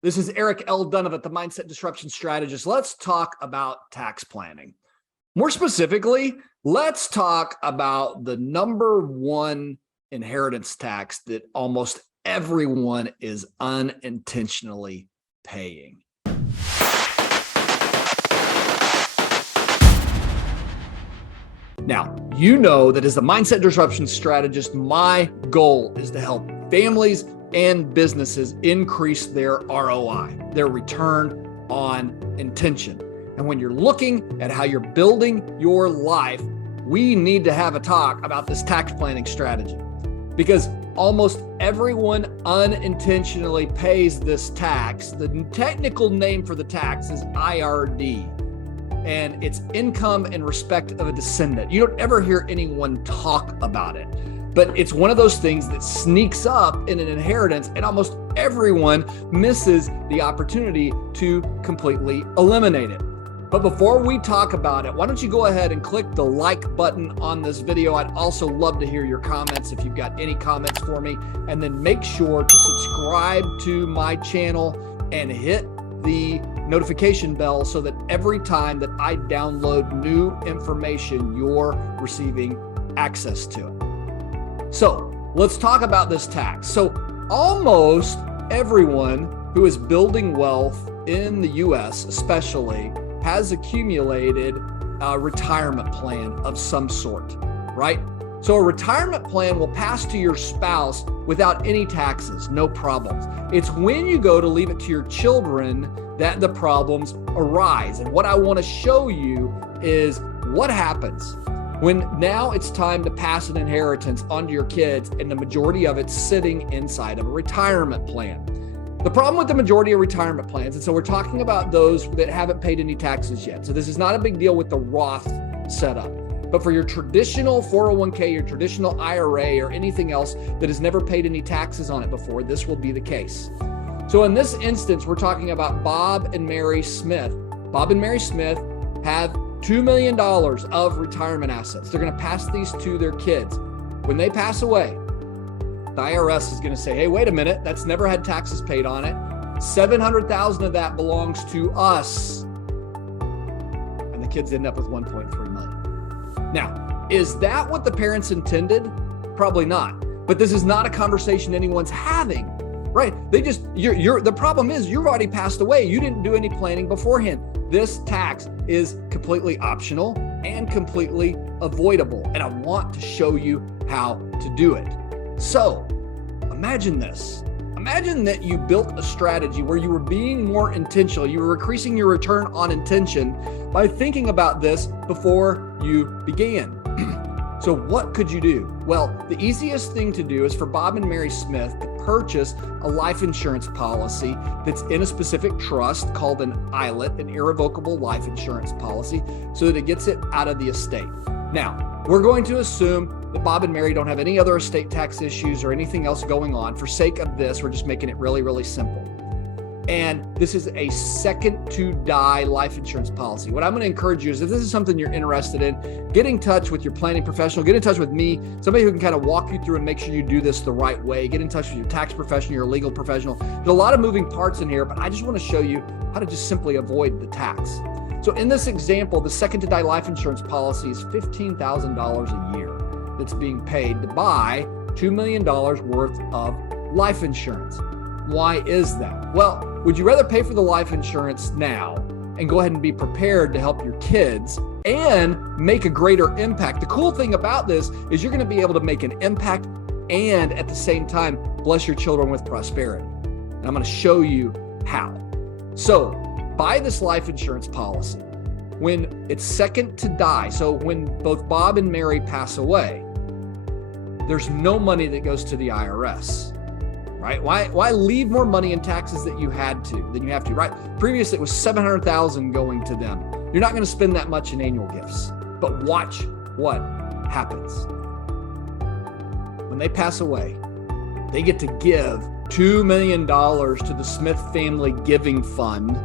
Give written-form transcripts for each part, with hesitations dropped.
This is Eric L. Donovan, the Mindset Disruption Strategist. Let's talk about tax planning. More specifically, let's talk about the number one inheritance tax that almost everyone is unintentionally paying. Now, you know that as the Mindset Disruption Strategist, my goal is to help families and businesses increase their ROI, their return on intention. And when you're looking at how you're building your life, we need to have a talk about this tax planning strategy, because almost everyone unintentionally pays this tax. The technical name for the tax is IRD, and it's income in respect of a descendant. You don't ever hear anyone talk about it, but it's one of those things that sneaks up in an inheritance, and almost everyone misses the opportunity to completely eliminate it. But before we talk about it, why don't you go ahead and click the like button on this video? I'd also love to hear your comments if you've got any comments for me. And then make sure to subscribe to my channel and hit the notification bell so that every time that I download new information, you're receiving access to it. So let's talk about this tax. So almost everyone who is building wealth in the US especially has accumulated a retirement plan of some sort, right? So a retirement plan will pass to your spouse without any taxes, no problems. It's when you go to leave it to your children that the problems arise. And what I want to show you is what happens when now it's time to pass an inheritance onto your kids, and the majority of it's sitting inside of a retirement plan. The problem with the majority of retirement plans, and so we're talking about those that haven't paid any taxes yet. So this is not a big deal with the Roth setup, but for your traditional 401k, your traditional IRA, or anything else that has never paid any taxes on it before, this will be the case. So in this instance, we're talking about Bob and Mary Smith. Bob and Mary Smith have $2 million of retirement assets. They're going to pass these to their kids. When they pass away, the IRS is going to say, hey, wait a minute, that's never had taxes paid on it. $700,000 of that belongs to us. And the kids end up with $1.3 million. Now, is that what the parents intended? Probably not. But this is not a conversation anyone's having, right? The problem is you've already passed away. You didn't do any planning beforehand. This tax is completely optional and completely avoidable. And I want to show you how to do it. So imagine this. Imagine that you built a strategy where you were being more intentional. You were increasing your return on intention by thinking about this before you began. So what could you do? Well, the easiest thing to do is for Bob and Mary Smith to purchase a life insurance policy that's in a specific trust called an ILIT, an irrevocable life insurance policy, so that it gets it out of the estate. Now, we're going to assume that Bob and Mary don't have any other estate tax issues or anything else going on. For sake of this, we're just making it really, really simple. And this is a second to die life insurance policy. What I'm going to encourage you is, if this is something you're interested in, get in touch with your planning professional, get in touch with me, somebody who can kind of walk you through and make sure you do this the right way. Get in touch with your tax professional, your legal professional. There's a lot of moving parts in here, but I just want to show you how to just simply avoid the tax. So in this example, the second to die life insurance policy is $15,000 a year that's being paid to buy $2 million worth of life insurance. Why is that? Well, would you rather pay for the life insurance now and go ahead and be prepared to help your kids and make a greater impact? The cool thing about this is you're going to be able to make an impact and at the same time bless your children with prosperity. And I'm going to show you how. So buy this life insurance policy when it's second to die. So when both Bob and Mary pass away, there's no money that goes to the IRS. Right? Why leave more money in taxes than you have to, right? Previously, it was $700,000 going to them. You're not going to spend that much in annual gifts, but watch what happens. When they pass away, they get to give $2 million to the Smith Family Giving Fund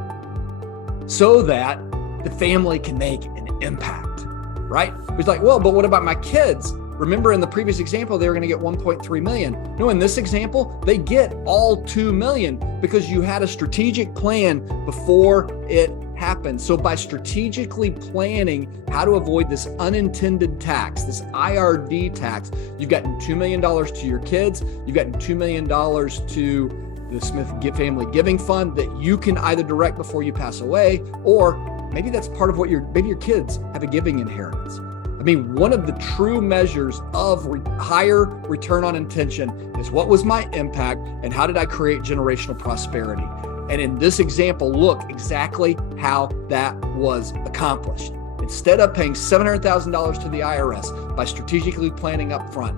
so that the family can make an impact, right? It's like, well, but what about my kids? Remember in the previous example, they were going to get 1.3 million. No, in this example, they get all 2 million because you had a strategic plan before it happened. So by strategically planning how to avoid this unintended tax, this IRD tax, you've gotten $2 million to your kids, you've gotten $2 million to the Smith Family Giving Fund that you can either direct before you pass away, or maybe that's part of what maybe your kids have a giving inheritance. I mean, one of the true measures of higher return on intention is what was my impact and how did I create generational prosperity? And in this example, look exactly how that was accomplished. Instead of paying $700,000 to the IRS by strategically planning up front,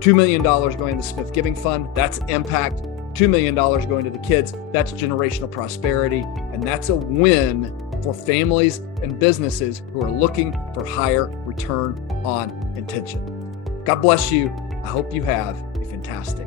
$2 million going to the Smith Giving Fund, that's impact. $2 million going to the kids, that's generational prosperity. And that's a win for families and businesses who are looking for higher return on intention. God bless you. I hope you have a fantastic